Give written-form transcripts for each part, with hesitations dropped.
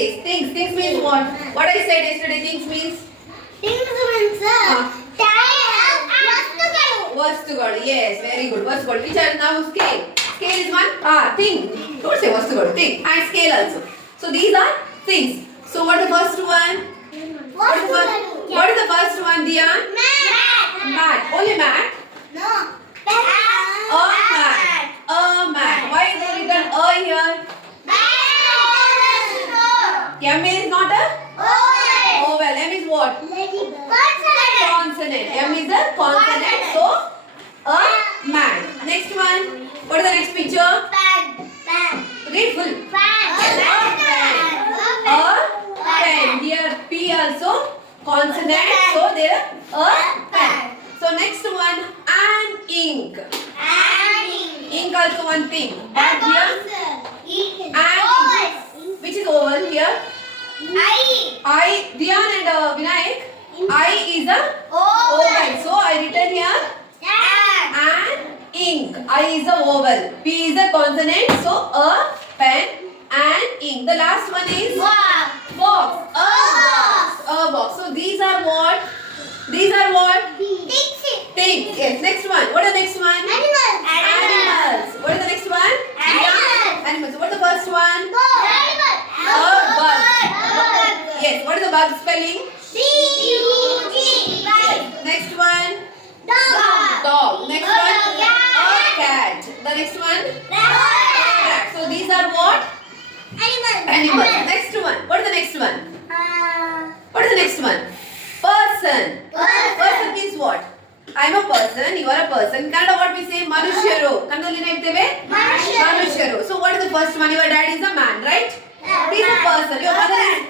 place. Things. Things means what? What I said yesterday. Things means. Things means Vastugalu. Yes, very good. Vastugalu. Which are now scale. Scale is one. Thing. Don't say Vastugalu. Thing. And scale also. So these are things. So what is the first one? What is the first one, Dian? Mat. Only mat? No. A mat. A mat. Why is it written a here? M is not a? Oval. M is what? Consonant. M is a consonant. So, a mat. Next one. What is the next picture? Read full. A pen. Here P also consonant. So, there a pen. So, next one. An ink. Ink also one thing. But here, an ink. Which is oval here? I. Diyan and Vinayak. I is a oval. So I written here an ink. I is a oval. P is a consonant. So a pen and ink. The last one is box. A box. So these are what? These are what? Things. Yes. Next one. What is the next one? Animals. What is the next one? Animals. What is the first one? A bug. Yes. What is the bug spelling? Next one? Dog. Next one? A cat. The next one? Cat. So these are what? Animals. Next one. What is the next one? What is the next one? Person. Person means what? I am a person, you are a person. Kannada what we say? Manusharu. Kannadalli ಏನು ಹೇಳ್ತೇವೆ? Manusharu. So what is the first one? Your dad is a man, right? He is a person. Your mother is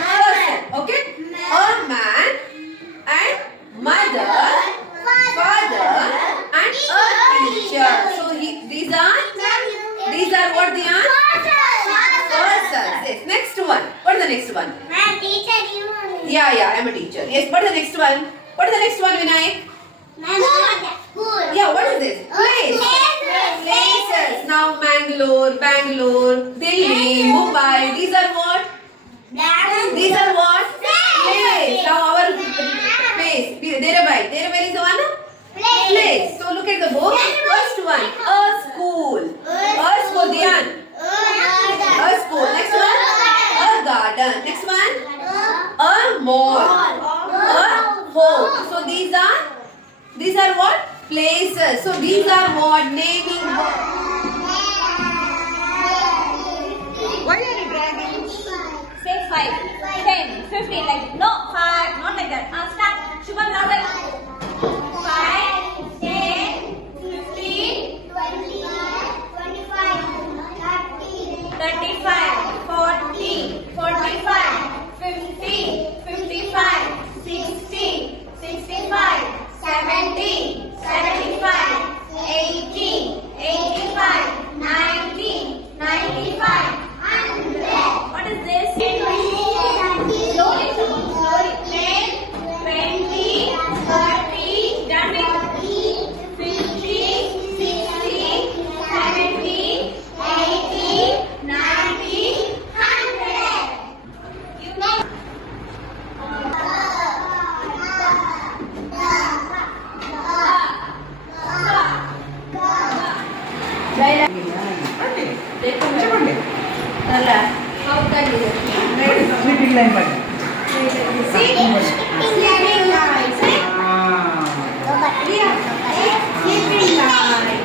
person. Okay? A man and mother, father and a teacher. So these are what they are? Persons. Yes. Next one. What is the next one? Yeah, I am a teacher. Yes. What is the next one? What is the next one, Vinayak? Yeah, what is this? Places. Now Bangalore, Delhi, Mumbai. These are what? These are what? Place. Now our place. There is the one? Place. So look at the book. First one. A school. A school, Diyan. A school. Next one. A garden. Next one. A mall. A home. So these are what? Places. So these are what? Naming. Why are you dragging? Say 5, 10, 15, like no 5, not like that. Start. Shubham louder. 5, 10, 15, 35, 40, 45, 50, 55, 60, 65, 70, 75, 80, 85, 90, 95, 100. What is this? Slowly, slowly. 10, 20, 30, done it. 50, 60, 70, 80, 90, 100. You know. చెప్పండి అలా అవుతాయి sleeping line పడి Sleeping line.